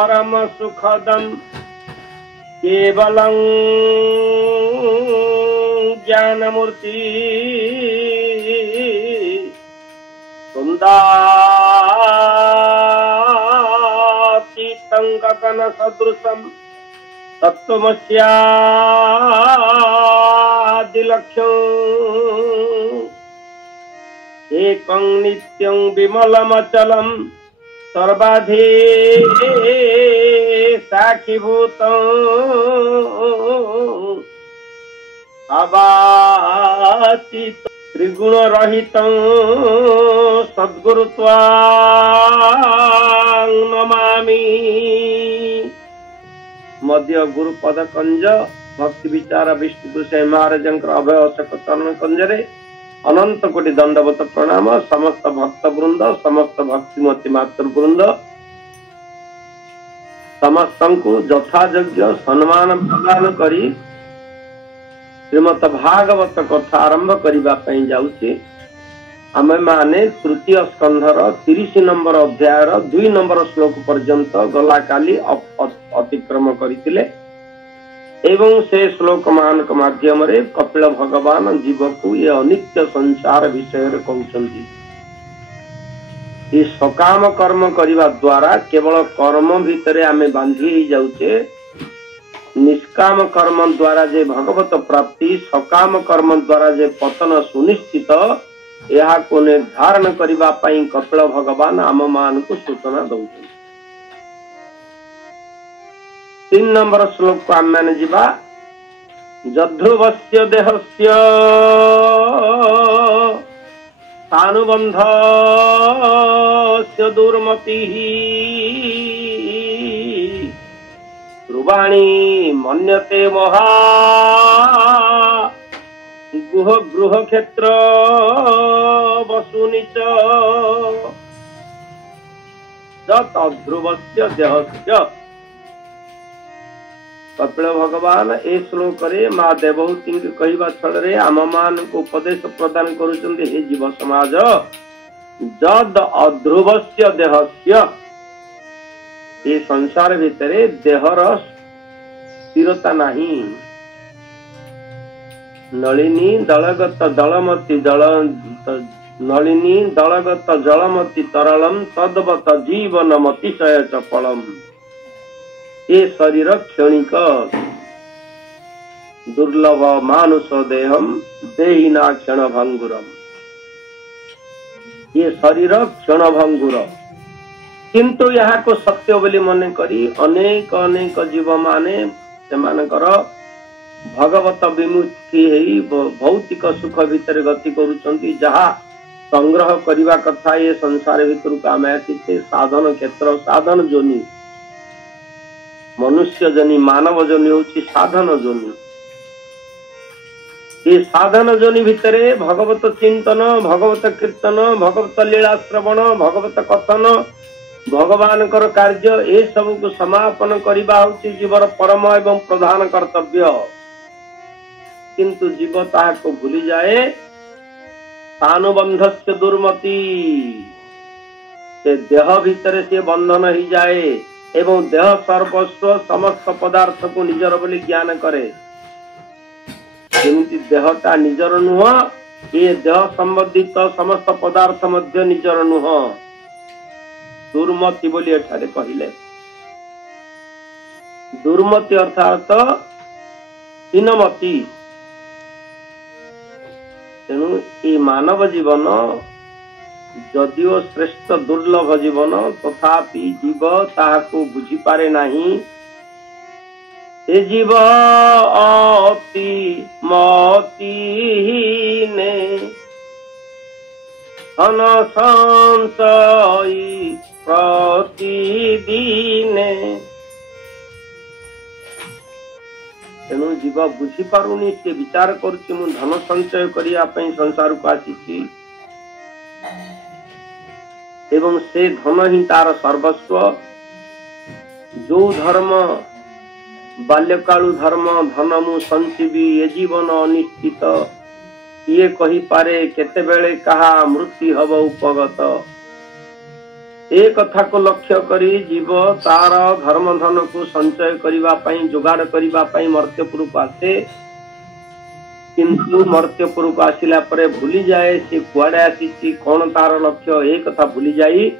परम सुखदम केवलं ज्ञानमूर्ति सुंदातीतं गगन सदृशं तत्त्वमस्यादिलक्ष्यम् एकं नित्यं विमलमचलं सर्वाधि साक्षीभूतम् अबाचित त्रिगुण रहितं सद्गुरुत्वां नमामि। मध्य गुरुपद कंज भक्ति विचार विष्णु से महाराज अभय अशोक चरण कंजरे अनंत कोटि दंडवत प्रणाम। समस्त भक्त वृंद समस्त भक्तिमती मातृ वृंद समस्त को यथायोग्य सम्मान प्रदान करी श्रीमद भागवत कथा आरंभ करबा पई जाउछि। आमे माने तृतीय स्कंधर 30 नंबर अध्यायर 2 नंबर श्लोक पर्यंत गला काली अतिक्रम करथिले एवं से श्लोक मान के माध्यम रे कपिल भगवान जीव को ये अनित्य संसार विषय रे कहउछंती। ये सकाम कर्म करिवा द्वारा केवल कर्म भितरे आमे बांधी ही जाउचे। निष्काम कर्म द्वारा जे भगवत प्राप्ति सकाम कर्म द्वारा जे पतन सुनिश्चित यह को निर्धारण करिवा पई कपिल भगवान आम मान को सूचना दउछन। 3 नंबर श्लोक को आम माने जीवा। जध्रुवस्य देहस्य तानुबंधस्य दुर्मतिः ध्रुवाणी मन्यते महा गुह गृह क्षेत्र वसुनि च तत् अध्रुवस्य देहस्य। कपिल भगवान ए श्लोक रे मां देवहूति के कहवा छल रे आम मान को उपदेश प्रदान करूचंदी। हे जीव समाज जद अध्रुवस्य देहस्य ये संसार भितरे देहर स्थिरता नहीं। नलिनी दलगत दलमती दल नलिनी दलगत जलमती तरलम तद्वत जीवनमतिशय चपलम। ये शरीर क्षणिक दुर्लभ मानुष देहम देहिना क्षण भंगुरम। ये शरीर क्षण भंगुर किंतु यहाँ को सत्य बोली मन करी अनेक अनेक जीव माने सेमानकर भगवत विमुक्ति हेई भौतिक सुख भितर गति करूचंती। जहा संग्रह करिवा कथा ये संसार भितर काम आसीते साधन क्षेत्र साधन जोनि मनुष्य जोनि मानव जोनि होची साधन जोनि। ये साधन जोनि भितरे भगवत चिंतन भगवत कीर्तन भगवत लीला श्रवण भगवत कथन भगवान कर कार्य ए सब को समापन करिबा होची जीवर परम एवं प्रधान कर्तव्य। किंतु जीव ताहा को भूली जाए। तानुबंधस्य दुर्मति से देह भितरे से बंधन ही जाए एवं देह सर्वस्व समस्त पदार्थ को निजर बोली ज्ञान करे। जेमिति देहटा निजर नुह ये देह संबंधित समस्त पदार्थ मध्य निजर नुह। दुर्मति बोली एठारे कहिले। दुर्मति अर्थात हीनमति। तेणु ये मानव जीवन जदिओ श्रेष्ठ दुर्लभ जीवन तथापि जीव ताहाको बुझी पारे नहीं। ए जीव अति मतिहीने धन संचयी प्रतिदिने। तेणु जीव बुझी पारुनी से विचार करुछि मु धन संचय करिया पई संसार को आसीछि एवं से धन ही तार सर्वस्व। जो धर्म बाल्यकालु धर्म धन मु संचीवी ये जीवन अनिश्चित ये कही पारे केते बेले कहा मृत्यु हब उपगत। ए कथा को लक्ष्य करी जीव तार धर्म धन को संचय करिबा पई जुगाड़ करिबा पई मर्त्यपुर को आसे, किंतु मर्त्यपुर को आसिला परे भूली जाए से कुआडे आसी कौन तार लक्ष्य ए कथा भूली जाई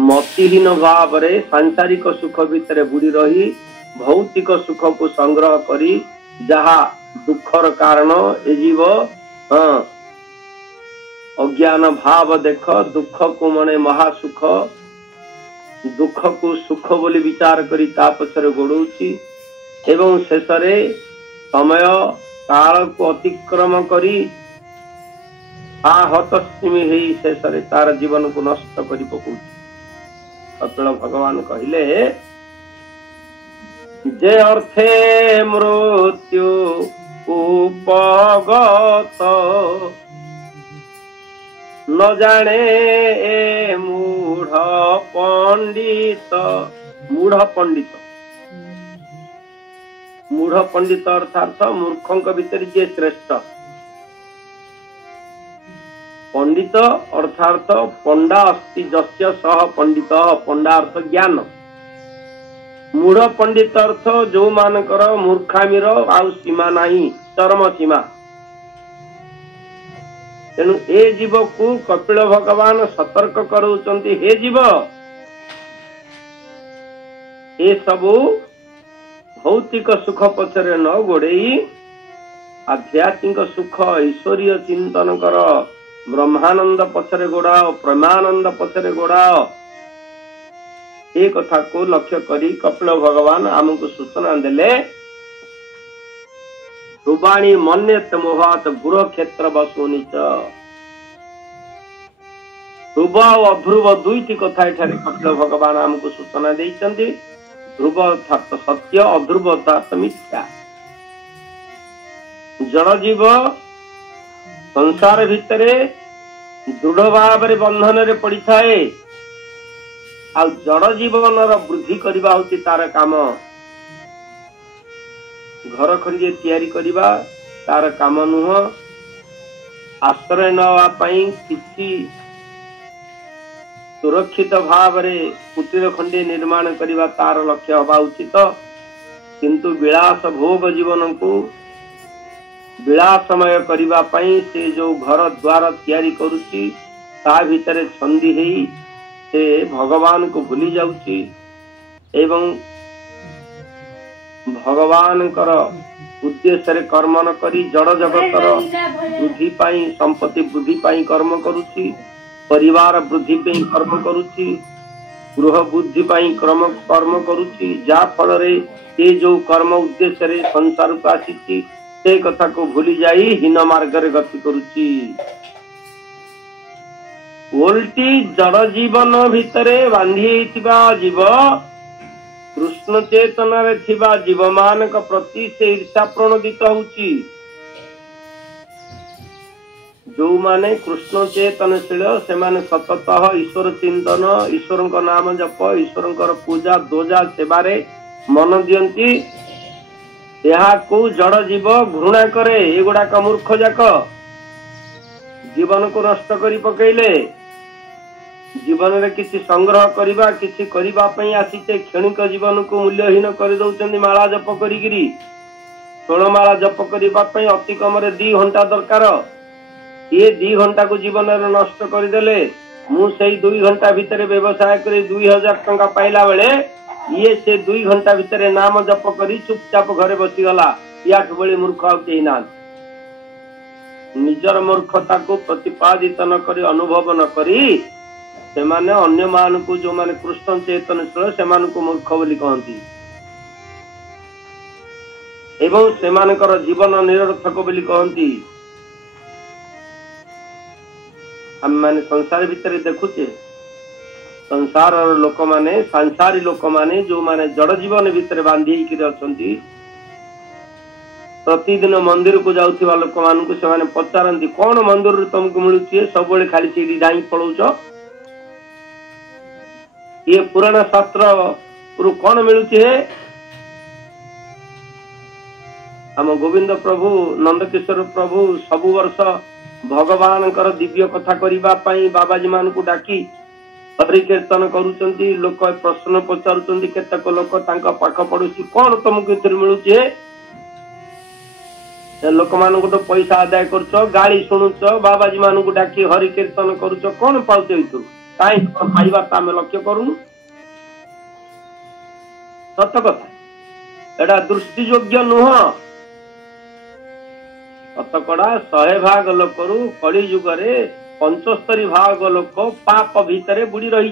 मतिहीन भाव रे सांसारिक सुख भितर बुड़ी रही भौतिक सुख को संग्रह करी जहा दुखर कारण ए जीव अज्ञान भाव देख दुख को मने महासुख दुख को सुख बोली विचार करी ता पछरे गोड़ौची एवं शेष रे समय काल को अतिक्रम करी हतस्मी हेई शेष रे तार जीवन को नष्ट करी पकौची। कपिल भगवान कहले जे अर्थे मृत्यु उपगत न जाने ए मूढ़ पंडित। मूढ़ पंडित मूढ़ पंडित अर्थात मूर्खों भितर जे श्रेष्ठ। पंडित अर्थात पंडा अस्ति जस्य सह पंडित। पंडा अर्थ ज्ञान। मूढ़ पंडित अर्थ जो मानकर मूर्खामीर आउ सीमा नहीं चरम सीमा। तेणु ए जीव को कपिल भगवान सतर्क करूचंती हे जीव ए सबु भौतिक सुख पछरे न गोड़ेई आध्यात्मिक सुख ईश्वरीय चिंतन कर ब्रह्मानंद पछरे गोड़ाओ प्रेमानंद पछरे गोड़ाओ। ए कथा को लक्ष्य करी कपिल भगवान आमको सूचना देले ध्रुवाणी मन्यत मोहात गुरु क्षेत्र बसुनी ध्रुव और अध्रुव दुईटी कथा एठारे कपिल भगवान आमको सूचना देइचंती। ध्रुव अर्थात सत्य अध्रुव अर्थात मिथ्या। जड़ जीव संसार भितरे दृढ़ भाव रे बंधन रे पड़ी थाए आ जड़ जीवन वृद्धि करबा होती तार काम। घर खंडिए तैयारी करिबा तार काम नुह। आश्रय नवा पई किछि सुरक्षित भाव रे कुटीर खंडे निर्माण करिबा तार लक्ष्य हवा उचित। किंतु विलास भोग जीवन को विलासमय करिबा पई से जो घर द्वार तैयारी करूची ता भितरे छंदी हेई से भगवान को भूली जाउची एवं भगवान कर उद्देश्य रे कर्म न करी जड़ जगतर वृद्धि पाई संपत्ति वृद्धि पाई कर्म करूची परिवार वृद्धि पाई कर्म करूची गृह बुद्धि पाई कर्म करूची जा फल रे ये जो कर्म उद्देश्य रे संसार को आसीची से कथा को भूली जाई हीन मार्ग रे गति करूची। ओल्टी जड़ जीवन भितरे बांधी जीव कृष्ण चेतन रे थिबा जीव मानक प्रति से ईर्षा प्रणोदित होउची। जो माने कृष्ण चेतनशील से माने सततः ईश्वर चिंतन ईश्वर नाम जप ईश्वर पूजा दोजा सेवारे मन दियंती यहाँ को जड़ जीव घृणा करे एगुड़ाक मूर्ख जाक जीवन को नष्ट करी पकेइले। जीवन रे किसी संग्रह करिबा किसी करिबा पई आसीते क्षणिक जीवन को मूल्यहीन कर दउचंदी माला जप करिगिरी। 16 माला जप करिबा पई अति कम रे 2 घंटा दरकार। ये 2 घंटा को जीवन रे नष्ट कर देले मु सेई 2 घंटा भितरे व्यवसाय करे 2000 टंका पाइला बेले ये से 2 घंटा भितरे नाम जप करी चुपचाप घरे बसी गला। याठ बळी मूर्ख आ केही ना। निजर मूर्खता को प्रतिपादित न करी अनुभव न करी से माने अन्य मान को जो माने कृष्ण चेतनशील से मान को मूर्ख बोली कहती एवं से मानकर जीवन निरर्थक बोली कहती। हम माने संसार भितर देखुचे संसार लोक माने संसारी लोक माने जो माने जड़ जीवन भितर बांधी कि अछंती प्रतिदिन मंदिर को जाउथिबा लोक मान को से माने पचारंती कोन मंदिर तुमको मिलुची सब बेले खाली सीडी डाई पळौचो ये पुराण शास्त्र रु कौन मिलुची है। हम गोविंद प्रभु नंदकिशोर प्रभु सबु वर्ष भगवान दिव्य कथा करिबा पई बाबाजी मान को डाकी हरि कीर्तन करुचंती लोक प्रश्न पचारुचंती केतक लोक तांका पाख पड़ोसी कौन तुमको इथर मिलुचे लोक मान तो पैसा आदाय करुच गाड़ी शुणुच बाबाजी मान को डाकी हरि कीर्तन करुच कौन पाउच इथु कहीं पाइबा आम लक्ष्य करूनु सत कथा एटा दृष्टियोग्य नुह शतकड़ा 100 भाग लोकरू कली युगरे 75 भाग लोक पाप भितर बुड़ी रही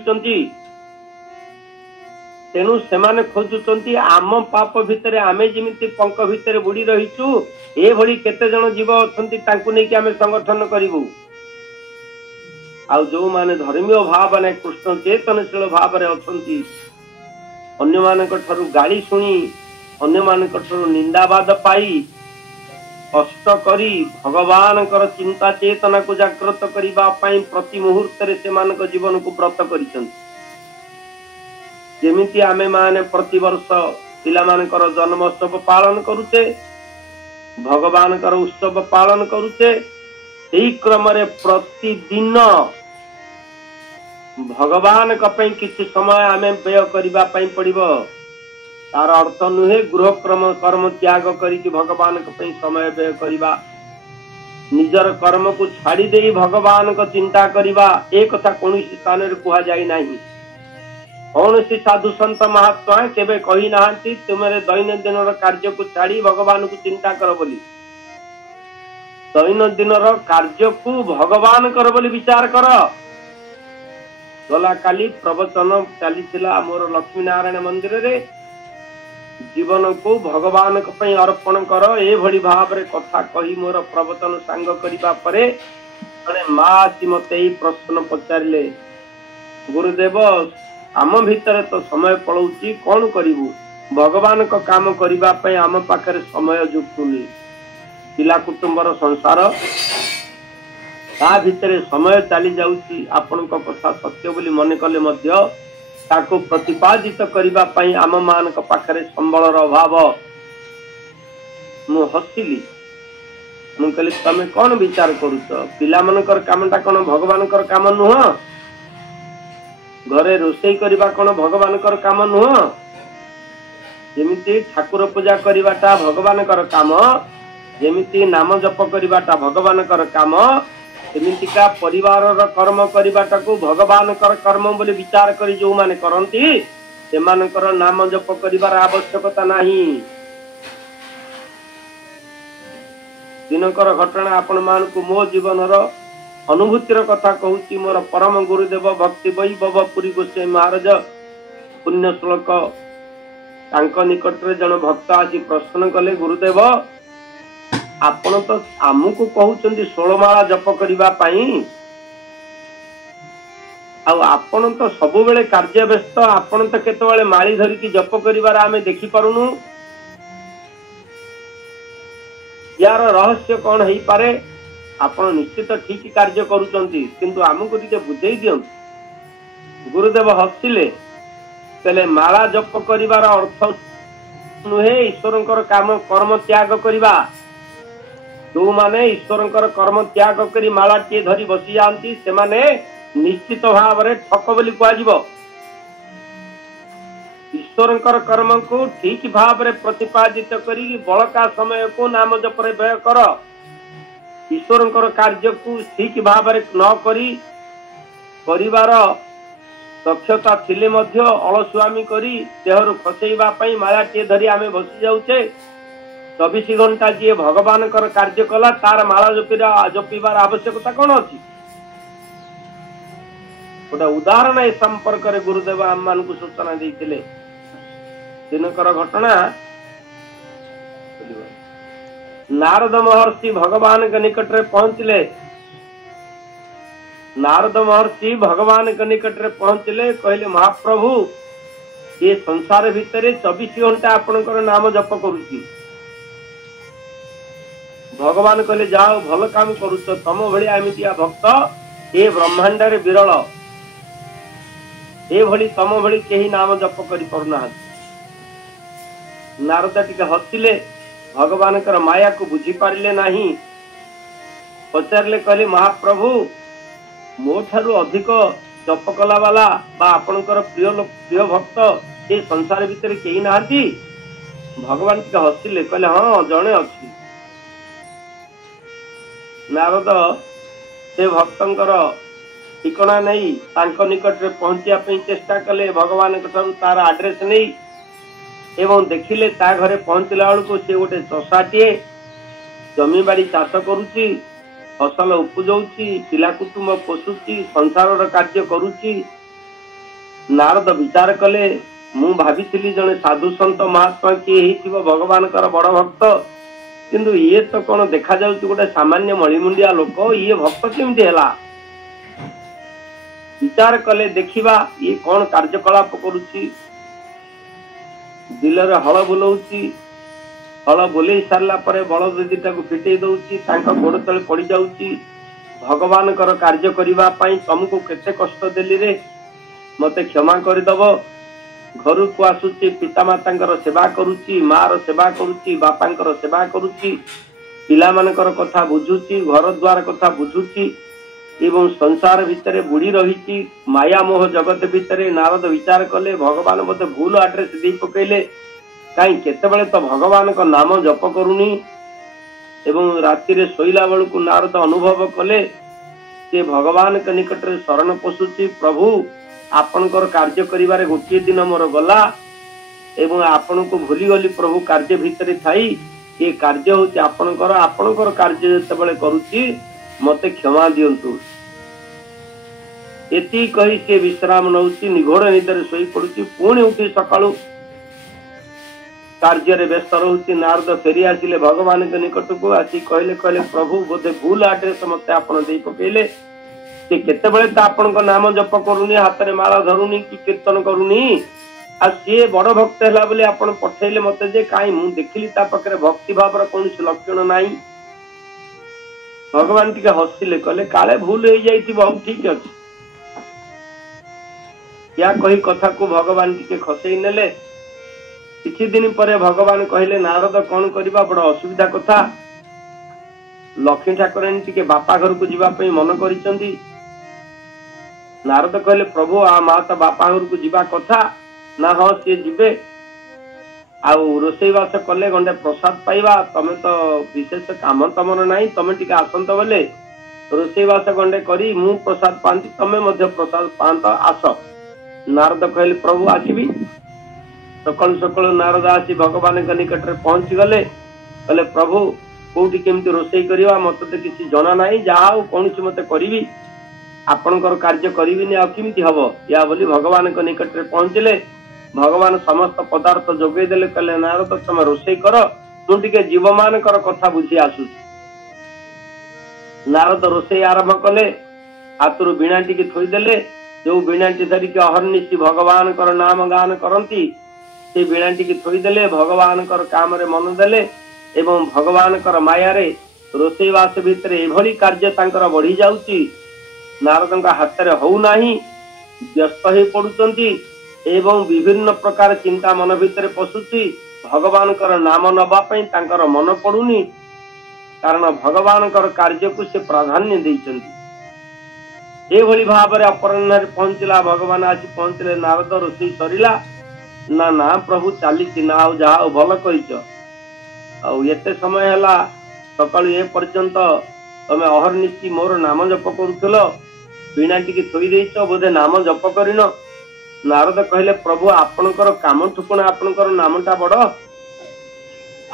तेणु सेमाने खोजुचंती आम पाप भितर आमे जिमिति पंक भितर बुड़ी रहीचु ए भली केते जण जीव अछंती तांकु नै कि आमे संगठन करिवु आ जो माने धर्मीय भाव ने कृष्ण चेतनशील भाव रे अछंती अन्य मानक ठरु गाली सुनी अन्य मानक ठरु निंदावाद पाई कष्ट करी भगवान कर चिंता चेतना को जागृत करिबा पई प्रति मुहूर्त रे से मानक जीवन को व्रत करिसंती जेमिति आमे माने प्रति वर्ष पिला मानकर जन्मोत्सव पालन करुचे भगवान कर उत्सव पालन करुचे एही क्रम रे प्रतिदिन भगवान का पई किछि समय आमे व्यय करिबा पई पड़िबो तार अर्थ नुहे गृह कर्म त्याग करी भगवान के समय व्यय करिबा निजर कर्म को छाड़ी दे भगवान को चिंता करिबा एक कथा कौन स्थान रे कुहा जाई नाही कौन सी साधु संत महात्मा केबे कही नाहंती तुमरे दैनंदिन कार्य को छाड़ी भगवान को चिंता कर बोली दैनंदिन कार्य को भगवान कर बोली विचार कर गला काली प्रवचन चलीथिला मोर लक्ष्मी नारायण मंदिर रे जीवन को भगवान अर्पण कर ए भली भाव रे कथा कही मोर प्रवचन सांग करिबा परे जने मां आसी मते ई प्रश्न पचारिले गुरुदेव आम भीतर तो समय पड़ौची कौन करिवु भगवान को काम करिबा पई आम पाखरे समय जुटुनी पिला कुटुंबर संसार ता भीतर समय चली जाउची आपन को कथा सत्य बोली मन कले मध्य ताको प्रतिपादित करिबा पई आम मान को पाखरे संबलर अभाव मु हसिली मु कहली तमे कौन विचार करूछ पिला मनकर कामटा कोन भगवान कर काम नुह घरे रोषेई करिबा कोन भगवान कर काम नुह जेमिति ठाकुर पूजा करिबाटा भगवान कर काम जेमिति नाम जप करिबाटा भगवान कर काम एमितिका परिवार कर्म करिबाटा को भगवान कर कर्म बोली विचार करी जो माने करंती से मानकर नाम जप करिबार आवश्यकता नाही दिनकर घटना आपण मान को मो जीवन रो अनुभूतिर कथा कहूची मोर परम गुरुदेव भक्ति वैभव पुरी गोस्वामी महाराज पुण्य श्लोक तांको निकट रे जन भक्त आसी प्रश्न कले गुरुदेव आपण तो आमको कहउचंदी 16 माला जप करिबा पई आ आपण तो सब बेले कार्य व्यस्त आपण तो केते बेले माली धरि की जप करिबार आमे देखि परुनु यार रहस्य कौन हेई पारे आपण निश्चित ठीक कार्य करूचंती किंतु आमको टिके बुझेई दियं गुरुदेव हसिले कहले माला जप करिबार अर्थ नुहे ईश्वरंकर काम कर्म त्याग करिबा जो माने ईश्वरंकर कर्म त्याग करी माला टे धरी बसी जाती से माने निश्चित भाव रे ठक बोली कहजिबो ईश्वरंकर कर्म को ठीक भाव रे प्रतिपादित करी बळका समय को नाम जप रे व्यय कर ईश्वरंकर कार्य को ठीक भाव रे न करी परिवार दक्षता थिले मध्य अलस्वामी करी देहरु खसेइबा पई माला टे धरी आमे बसी जाउचे 24 घंटा जी भगवान कर कार्य कला तार माला जपिबार आवश्यकता कौन अच्छी गोटे उदाहरण ए संपर्क रे गुरुदेव आम मान को सूचना देते दिनकर घटना नारद महर्षि भगवान के निकट रे पहुंचले नारद महर्षि भगवान के निकट रे पहुंचले कहले महाप्रभु ये संसार भितर 24 घंटा आपनकर नाम जप करूची भगवान कहले जाओ भल काम करुच तम भली एमितिया भक्त ए ब्रह्मांड रे विरल ए भली तम भली केही नाम जप करि परुना नारद टिके हसिले भगवान कर माया को बुझी पारिले नाही पचारले कहले महाप्रभु मो ठारू अधिक जप कला वाला बा आपणकर प्रिय भक्त ये संसार भितर कहीं नाहंती। भगवान टिके हसिले कहले हाँ जड़े अच्छी। नारद से भक्तंकर ठिकना नहीं तांको निकट रे पहुंचिया पे चेष्टा कले। भगवान तार आड्रेस नहीं एवं देखिले ता घरे पहुंचला बेलू से गोटे चषाटीए जमी बाड़ी चाष करुची, फसल उपजाउची, पिला कुटुंब पोषुची, संसार कार्य करुची। नारद विचार कले मु भाविथिली जने साधु संत महात्मा किए हिथिबो भगवान कर बड़ भक्त, किंतु ये तो कौन देखा जाउची गोटे सामान्य मणिमुंडिया लोक, ये भक्त केमती हैला। विचार कले देखिबा ये कौन कार्यकलाप करुची। बिल रे हल बुलाउची, हल बुले सारला परे बलद दिटा को फिटई दउची, तांका गोड़ तले पड़ी जाउची। भगवान कर कार्य करिबा पई तुमको केते कष्ट देली रे, मते क्षमा कर दबो। घर को आसुची पितामातांकर सेवा करुची, मार सेवा करुची, बापांकर सेवा करुची, पिला मानकर कथा बुझुची, घर द्वार कथा बुझुची एवं संसार भितरे बुड़ी रही माया मोह जगत भितरे। नारद विचार कले भगवान मते भूल आड्रेस दे पकेले, कहीं केतेबेले तो भगवान का नाम जप करूनी। एवं राति रे सोइला बेलू को नारद अनुभव कले जे भगवान के निकट रे शरण पशुची। प्रभु आपनकर कार्य करिबारे गोटे दिन मोर गला एवं आपन को भूली गली। प्रभु कार्य भितरे थाई ये कार्य होची आपनकर, आपनकर कार्य जेतेबेले करूची मते क्षमा दियंतु। एति कही से विश्राम नउची, निघोड़ निदरे सोई पड़ुची। पुणी उठी सकाळू कार्य रे व्यस्त रहउची। नारद फेरी आसिले भगवान के निकट को, आसी कहले प्रभु बोधे भूल आड्रेस मते आपण देई पकेले। से केतेबेले त आपन नाम जप करूनी, हाथ रे माला धरुनी कि कीर्तन करूनी, आ से बड़ भक्त हैला बोले आपण पठेले मते जे काई मु देखिली ता पकरे भक्ति भाव र कोनसी लक्षण नाही। भगवान टिके हसिले कहले काले भूल हो जाई बहुत ठीक अछि। या कही कथा को भगवान टिके खसई नेले। किछि दिन परे भगवान कहले नारद कौन करबा बड़ असुविधा कथा। लक्ष्मी ठाकुरानी टिके बापा घर को जीवा पई मन करिसंती। नारद कहले प्रभु आ माता बापा घर को जीवा कथा ना, हाँ सी जीवे। आउ रोषेईवास कले गंडे प्रसाद पाइबा, तमे तो विशेष काम तमर नाही, तमे टिके आसंत बोले रोषेईवास गंडे करी मु प्रसाद पांती, तमे मध्य प्रसाद पांत आस। नारद कहले प्रभु आसीबी। सकाल सकाल नारद आसी भगवान के निकट रे पहुंची गले। कहले प्रभु कोठी केमती रोषेई करिवा मते तो किसी जना नाही, जाओ कोनसी मते करिवि, आपनकर कार्य करिविनी आ केमती हबो या बोली भगवान के निकट रे पहुंचले। भगवान समस्त पदार्थ जोगे देले। कहले नारद तमे रोषेई कर, मु टिके जीवमान कर कथा बुझी आसु। नारद रोषेई आरंभ कले। हाथरू बीणा टिके थोई देले। जो बीणा टी धरी के अहर्निशि भगवान कर नाम गान करंती, से बीणा टिके थोई देले। भगवान कर काम रे मन देले एवं भगवान कर माया रे रोषेईवास भितरे एभली कार्य तांकर बढ़ी जाउची। नारदंका हाथ रे होउ नाही, व्यस्त हे पडुचंती एवं विभिन्न प्रकार चिंता मन भितरे पशुची। भगवान कर नाम नबा पई तांकर मन पडुनी, कारण भगवान कर कार्य को से प्राधान्य देइचंती। एभली भाव रे अपराह्न रे पहुंचला। भगवान आसी पहुंचले। नारद रोषेई सरिला ना ना प्रभु चालीची ना आउ जाओ भल कहिच। आउ एते समय हला सकाळ ए पर्यंत तमे अहर्निशि मोर नाम जप करूथलो, बीणा टिके थोई देइच, बोधे नाम जप करिन। नारद कहले प्रभु आपनकर काम ठुकुना आपनकर नामटा बड़,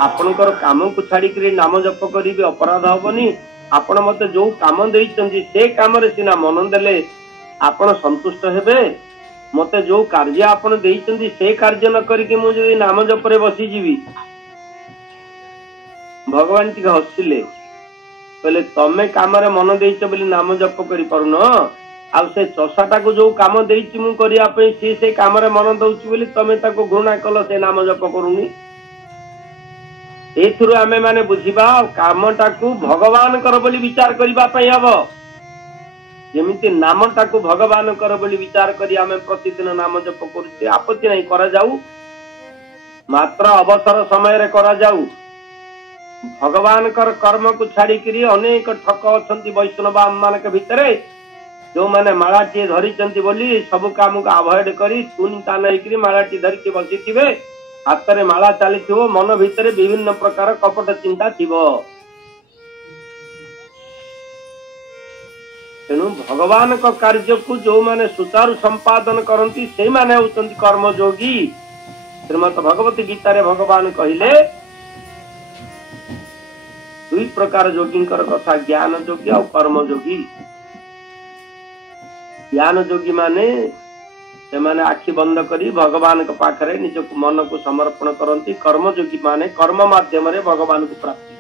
आपनकर काम को छाड़ी करी नाम जप करिबे अपराध हबनी। आपण मते जो काम देइचंती से काम रे सिना मन देले आपण संतुष्ट हेबे। मते जो कार्य आपण देइचंती से कार्य न करिके मु जदी नाम जप रे बसी जीवी। भगवान टिके हसिले कहले तमे काम रे मन देइच बोली नाम जप करि पारुन, आ से चषाटा को जो काम देइची मु करिया पे से काम रे मन दउची बोली तमे ताको घृणा कल से नाम जप करूनी। एथुरु आमे माने बुझिबा कामटा को भगवान कर बोली विचार करिबा पई हबो। जेमिति नामटा को भगवान कर बोली विचार करी आमे प्रतिदिन नाम जप करूचे, आपत्ति नहीं करा जाऊ, मात्र अवसर समय रे करा जाऊ। भगवान कर कर्म को छाड़ी करी अनेक ठक अछंती वैष्णव मान के भितरे जो माने मालाटी धरी बोली सब काम को अवॉइड करी तुन तान होकर मालाटी धरिकी बसी हाथ में माला चली मन भितर विभिन्न प्रकार कपट चिंता थिबो। तेणु भगवान का कार्य को जो माने सुचारु संपादन करती से माने होचंती कर्मयोगी। श्रीमद् भगवत गीता रे भगवान कहिले दुई प्रकार योगी कथा ज्ञान योगी और कर्म योगी। ज्ञान योगी माने से माने आखि बंद करी भगवान के पाखरे निज मन को समर्पण करती। कर्म योगी माने कर्म माध्यम रे भगवान को प्राप्ति।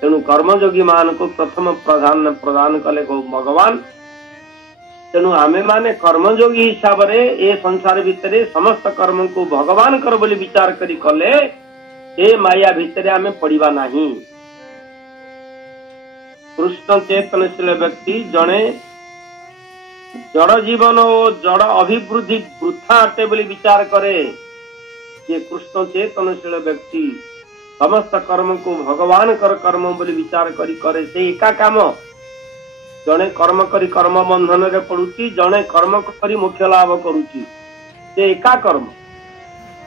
तेणु कर्मयोगी मान को प्रथम प्रदान कले को भगवान। तेणु आमे माने कर्मयोगी हिसाब रे ए संसार भितरे समस्त कर्म को भगवान कर बोली विचार करी कले ए माया भितरे आमे पड़िबा नाही। कृष्ण चेतनशील व्यक्ति जड़े जड़ जीवन और जड़ अभिवृद्धि वृथा अटे बोली विचार करे। ये कृष्ण चेतनशील व्यक्ति समस्त कर्म को भगवान कर कर्म बोली विचार करी करे से एका काम। जने कर्म करी कर्म बंधन रे पड़ुची जने कर्म करी मोक्ष लाभ करुची से एका कर्म।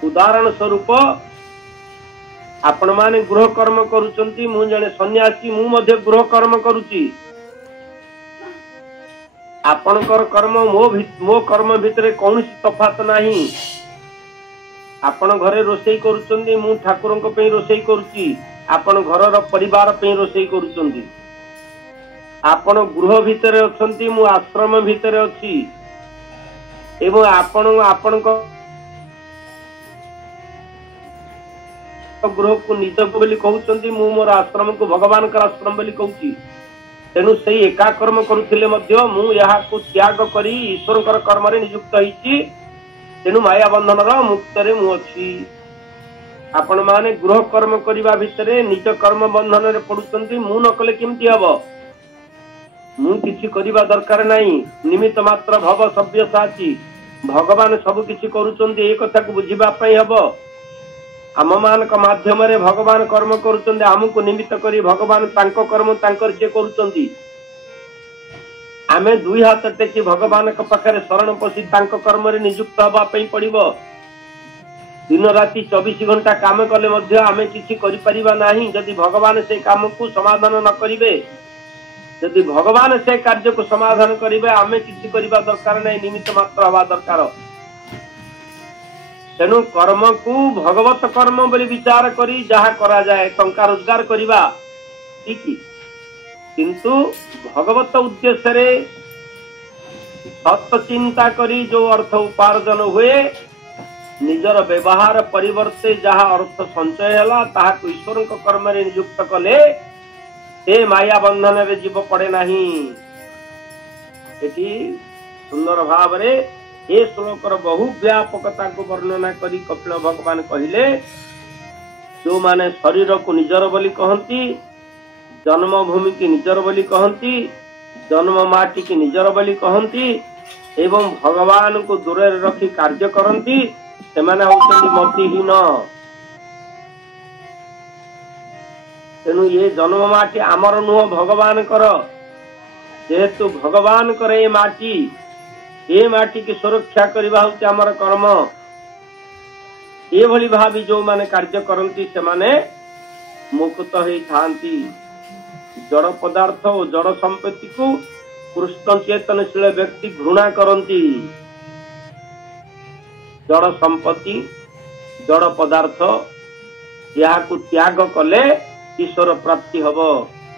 उदाहरण स्वरूप आपण माने गृह कर्म करूचंती मु जने सन्यासी मु मध्ये गृह कर्म करूची। आपणकर कर्म मो कर्म भितरे कौनसी तफात नाही। आपण घरे रोषेई करूचंदी मु ठाकुरंक पे रोषेई करूची। आपण घरर परिवार पे रोषेई करूचंदी। आपण गृह भितरे अछंती मु आश्रम भितरे अछि एवं आपणक गृह को निज बोली कहउचंदी मु मोर आश्रम को भगवान का आश्रम बोली कहउची। तेणु से एका कर्म करुथिले मध्य मु यहा को त्याग करी ईश्वरकर कर्म रे नियुक्त होईची। तेणु माया बंधन मुक्त रे मु अछि। आपण माने गृह कर्म करिबा भितरे निज कर्म बंधन रे पडुचंती मु न कले केमती हबो। मु किछि करिबा दरकार नाही निमित्त मात्र भव सभ्य साची भगवान सब किछि करूचंती ए कथा को बुझिबा पई हबो। आम मान का माध्यम रे भगवान कर्म करूचंती हमको निमित्त करी भगवान तांको कर्म तांकर जे करूचंती। आमे दुई हाथ टेकी भगवान के पाखरे शरण पसी तांको कर्म रे नियुक्त हबा पई पड़िबो। दिन राति 24 घंटा काम कले मध्य आमे किछि करि परिबा नाही यदि भगवान से काम को समाधान न करिवे। यदि भगवान से कार्य को समाधान करिवे आमे किछि करिबा दरकार नाही निमित्त मात्र हवा दरकार। तेणु कर्म को भगवत कर्म बोली विचार करी जहा करा जाए टंका रोजगार करिबा ठीक किंतु भगवत उद्देश्य रे सत्य चिंता करी जो अर्थ उपार्जन हुए निजर व्यवहार परिवर्ते जहा अर्थ संचय हला ताहा को ईश्वर को कर्म रे नियुक्त कले ए माया बंधन रे जीव पड़े नाही। एटी सुंदर भाव रे ए श्लोकर बहु व्यापकता को वर्णना करी कपिल भगवान कहिले जो माने शरीर को निजर बोली कहती जन्मभूमि की निजर बोली कहती जन्म माटी की निजर बोली कहती एवं भगवान को दूर रखी कार्य करती सेमाने होउछन्ति मतिहीन। तेणु ये जन्म माटी आमर नुह भगवान कर जेहेतु भगवान करे ये माटी ए माटी की सुरक्षा करबा होउछि हमर कर्म। ए भली भाबी जो माने कार्य करंती से माने मुक्त होई थांती। जड़ पदार्थ और जड़ संपत्ति को कृष्ण चेतनशील व्यक्ति घृणा करंती। जड़ संपत्ति जड़ पदार्थ या को त्याग कले ईश्वर प्राप्ति हबो।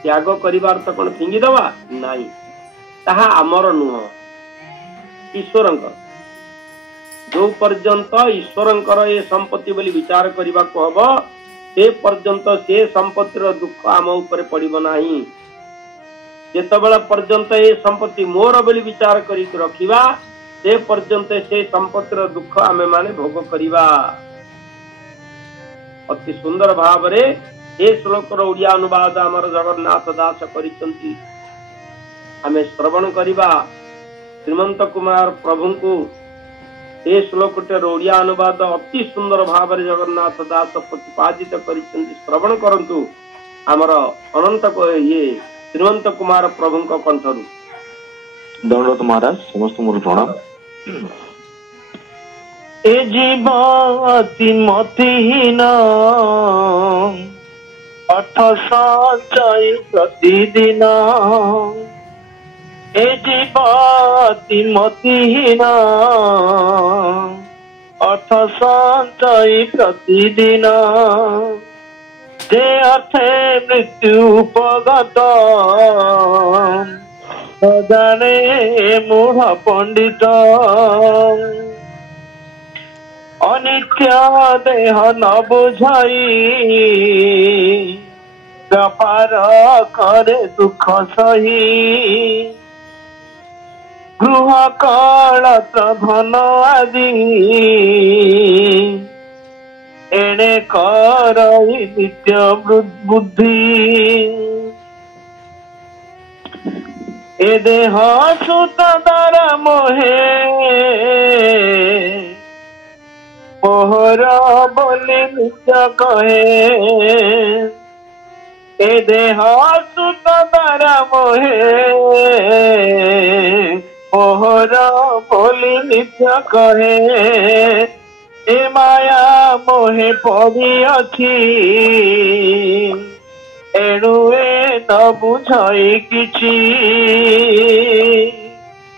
त्याग करिवार तो कोन फिंगी दवा नाही ताहा हमर नुह ईश्वरंकर। जो पर्यंत ईश्वरंकर ये संपत्ति बोली विचार करबा को हबो से पर्यंत से संपत्तिर दुख आम ऊपर पड़िबो नाही। जेतबेला पर्यंत ये संपत्ति मोर बोली विचार करी रखिबा से पर्यंत से संपत्तिर दुख आमे माने भोग करिबा। अति सुंदर भाव रे ए श्लोकर ओडिया अनुवाद हमर जगन्नाथ दास करिसंती। आमे श्रवण करिबा श्रीमंत कुमार प्रभु को ए श्लोकटे ओडिया अनुवाद अति सुंदर भाव रे जगन्नाथ दास प्रतिपादित करिसंती। श्रवण करंतु हमर अनंत को ये श्रीमंत कुमार प्रभु को कंठरु। दंडवत महाराज समस्त मोर प्रणाम। ए जीव अति मतिहीन अर्थ संचय प्रतिदिन ए जीव अति मतिहीन अर्थ संचय प्रतिदिन जे अर्थे मृत्यु उपगत जाने मूढ़ पंडित अनित्य देह न बुझाई व्यापार करे दुख सही गृह कल धन आदि एणे करई नित्य बुद्धि ए देह सुत दर मोहे मोहर बोली नित्य कहे ए देह सुत दर मोहे मोहर बोली नित्य कहे ए माया मोहे पड़ी अच्छी एणु ए न बुझाई किछि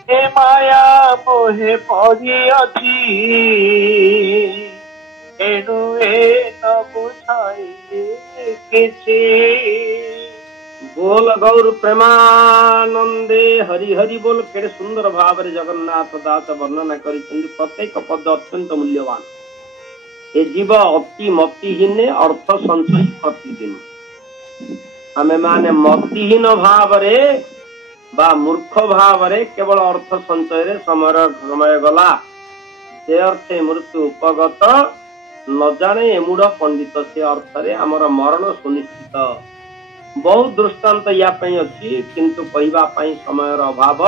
ए माया मोहे पड़ी अच्छी एणु ए न बुझाई किछि। बोल गौर प्रेमानंदे हरि हरि बोल। केड़े सुंदर भाव रे जगन्नाथ दास वर्णना करी प्रत्येक पद अत्यंत मूल्यवान। ए जीव अति मतिहीन अर्थ संचय प्रतिदिन आमे माने मतिहीन भाव रे बा मूर्ख भाव रे केवल अर्थ संचय रे समय गला से अर्थे मृत्यु उपगत न जाने एमुड़ पंडित से अर्थ रे आमर मरण सुनिश्चित। बहुत दृष्टांत या पई अछि किंतु कहबा पई समयर अभाव